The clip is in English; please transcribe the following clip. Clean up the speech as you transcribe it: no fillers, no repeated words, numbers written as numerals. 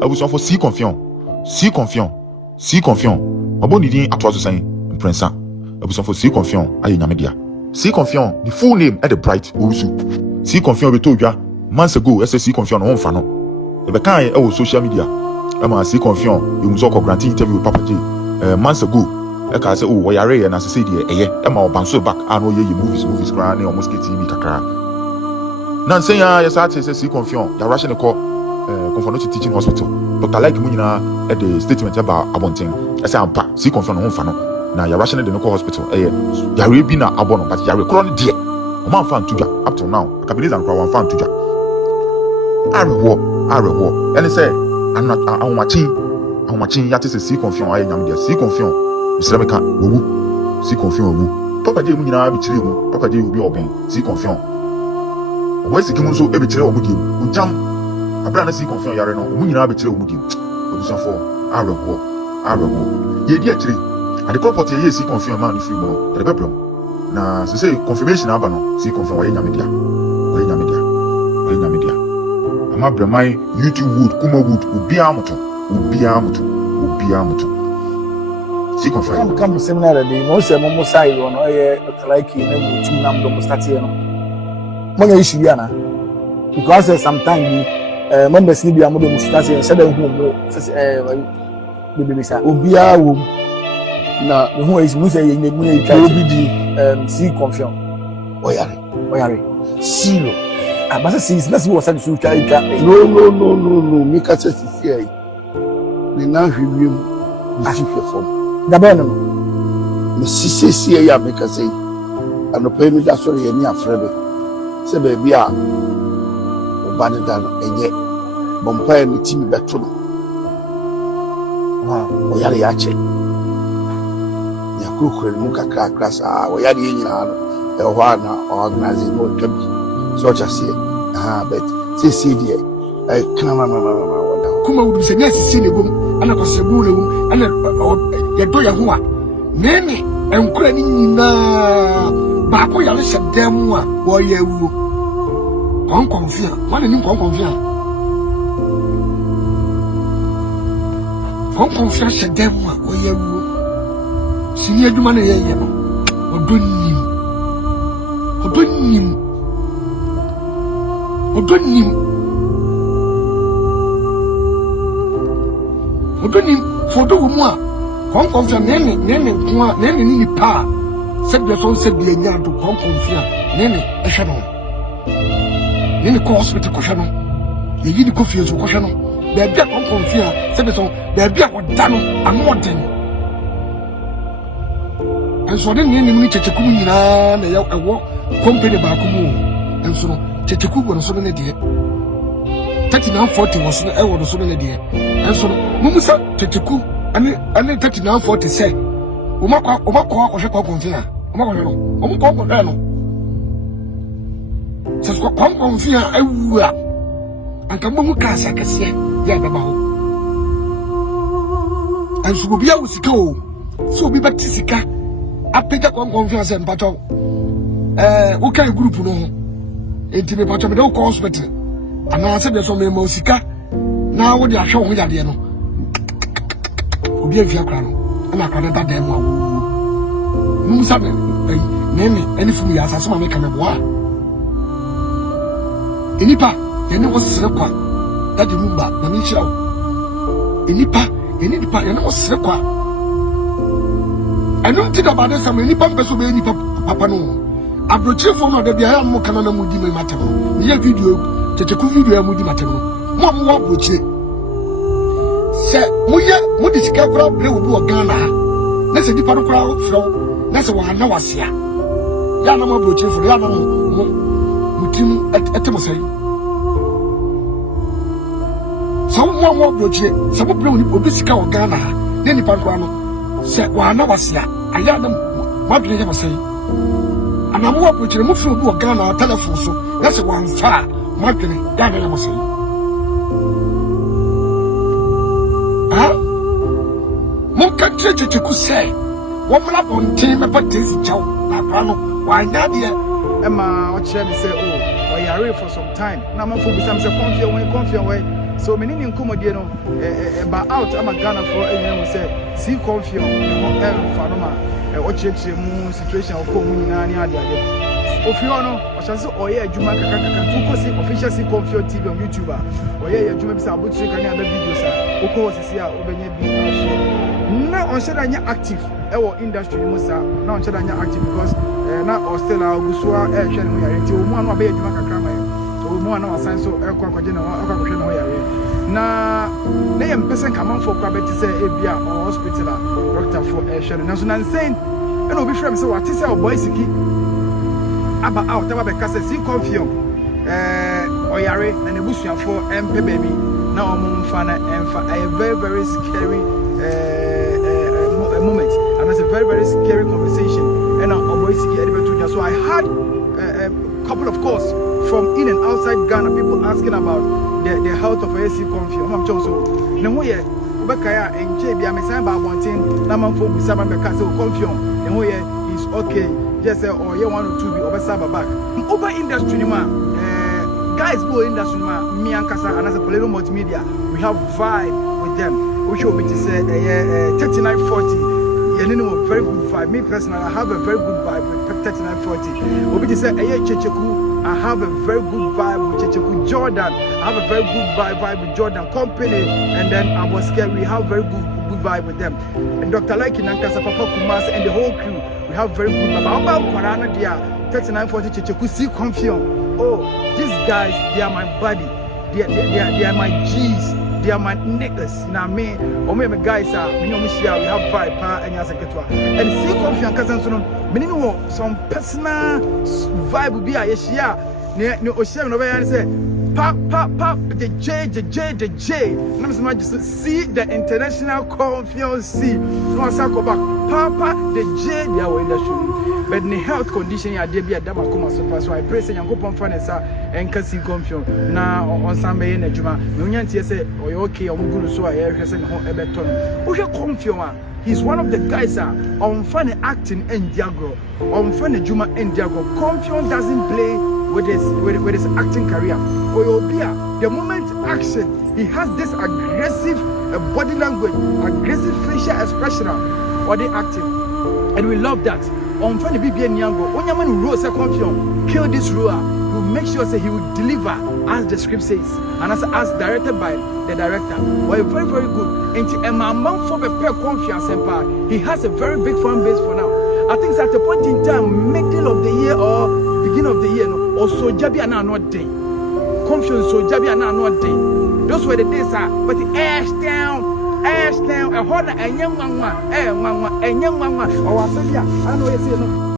abuson for see Confion maboni din atwa so san prensa abuson for see Confion aye nyame dia see Confion the full name at the bright osu see Confion beto dwa months ago see Confion no mfa no e be kan e wo social media ama see Confion e unzo ko grant interview with Papa J months ago e ka say oh yare na say dey eye e ma obanso back ano ye movies kra na almost get TV kakra na say ya start say see Confion ya rush ne ko Confion teaching hospital Dr. Likee munyina at the statement about abonten I say ampa see Confion no mfa no na ya rush ne de no ko hospital yare bi na abono but yare kro no de o man fan tuja up till now akabiliza nkwa wan fan tuja arewo and say I'm not ahomachin yate say see Confion aye nyam de see Confion Islamika owu see Confion owu Papa J munyina bi kire mu Papa J obi oben see Confion o si kimu so e bi kire omu di ujam abra na see Confion yare no munyina bi kire omu di obusan for arewo ye di akire ade proport ye see Confion man free mo de bebro na se say confirmation aba no see Confion waye nyame dia ama bremai YouTube wood kuma wood ubia moto see Confion come seminar dey no say mo sai no ye Likee na mutum nam do start here no mo nya issue ya na because sometimes members ni bia mo do start here say dem hu mo be say ubia wo na hu is mo say ye mu ye try obi di see Confion oyare zero abasa see na see was say so try no make us see aí ni na hwewiem ni hwehwe fom dabe no ni sisi aí make us say anopa mi da so ye ni afrebe se be bia obane da no enye bompa ni timi beto no oyare ya che ya kokore mu kakra sa oyare ye nyina no e ho na organize no kabi so just say but see there kana wada kuma wudu se nesi sine gum ana ko sebu le gum ana ya do ya ho a nene enkura ni nyina ba ko ya le shedam a wo ya wu Confion wana ni Confion shedam a wo ya wu sini aduma na ye no odonim for do mu a Confion nene kwa nene ni pa sebia so sebia nya do Confion nene ehwe no nene ko hospital ko hwe no ye yi ni Confion so ko hwe no be bia Confion sebia so be bia oda no ano oden enso de nene ni checheku nyina na ya ewo company ba ko mu enso no checheku go no so ne de 3940 was no ewo no so ne de enso no mumusa checheku ane 3940 say o makwa o hwe Confion o makwa hwe no o mko ko hwe no se ko Confion awu a anka mo mu ka sa kase ya da ba ho enso go bia wo sika o so obi ba tisika apega Confion se mpato wo kai group no ho enti me pato me do ko hospital ana se be so me mo sika na wo di ahwe ho yade no obi afia kra no ana ka da dem awu mu sabe nene eni fu mi asa so ma me ka me boa enipa yene wo sere kwa da de mumba na mi chira wo enipa yene wo sere kwa enu ti da ba de sam enipa mpeso be enipa papa no abrochi fo no da bia ya mo kana na mudi me matem ni ye video teteku video ya mudi matem no mo abrochi se mudi sika kura bre wo bi o Ghana na se dipa no kura fro na se wa na wasia ya na mo abrochi fo ya na mo mutim etemo sai so mo abrochi se mo bre wo bi sika o Ghana na nipa kura no se wa na wasia aya na mo adwene ya wasai ana mo abrochi mo fro bi o Ghana telephone so na se wa nfa mo adwene ya na wasai mon katre ku say wo mla bonten me patesi chaw na pra no wa nya de Emma o chere me say oh o yare for some time na man for be some say Confion when So many in comedy no ba out am Ghana for we say see Confion fanoma ochechire mu situation okomu nyina ni ade Ofio no ochase oye adwuma kakaka to ko see official see Confion TV on YouTube oye adwuma bi say abotire kan aba videos a okọ osisi a obenye bi na on share anya active industry mu sa na on share anya active because na hostel a ogusua hwe ne ho yare ti omu anu aba adwuma kakra ma omu anu asan so akwaje na akwaje na ho yare na yem person come on for kwabeti say ebia hospital doctor for hwe na so na saying and obi frame say what say boy siki aba out aba be kase si Confion oyare na nebusuafo empe baby na omumfa na emfa a very very scary moment and it's a very very scary conversation and boy siki edibetu so I had a couple of calls from in and outside Ghana, people asking about the health of AC Confion. I'm just so no way Obekaya and JB I'm saying about one thing na man for Busaba because Confion no way is okay just or you want to be Obesaba back over industry guys go industry me and Kasa and as a political multimedia we have vibe with them we show me to say 3940 very good vibe. Me personally, I have a very good vibe with 3940. Obi say Checheku, I have a very good vibe with Checheku. Jordan, I have a very good vibe with Jordan Company, and then I was scared. We have very good vibe with them. And Dr. Likee Nankasa, Papa Kumas, and the whole crew, we have very good vibe. How about Kwarana dia 3940 Checheku see Confion? Oh, these guys, they are my buddy. They are my G's. They are my niggas. Now me, or me guys are. We know we have vibe and as a ketwa. And see Confion cousin so me know some personal vibe be a yeshia. Ne oshia no be say pop the J. Now me just see the international Confion see. No sako back. Papa the J they are in the show. But the health condition ya dey be a dama come so I pray say Yankopon fanesa enka see Confion na on sambe na adwuma me nyantie say oyo okay omuguru so a ye hwe say ne ho ebeto no wo hwe Confion he's one of the guys on funny acting and diagro on funny adwuma and diagro Confion doesn't play with his acting career oyo bia the moment action he has this aggressive body language aggressive facial expression or the acting and we love that. On funny BB Nyango, when your man rose a Confion, kill this ruler, will make sure say he will deliver as the script says, and as directed by the director. Well, very, very good. And a man for the pair Confion Sempa, he has a very big fan base for now. I think at a point in time, middle of the year or beginning of the year, or so Jabi and not day. Confion so Jabi and not day. Those were the days, but the ash down, a horn and young one, or I know it's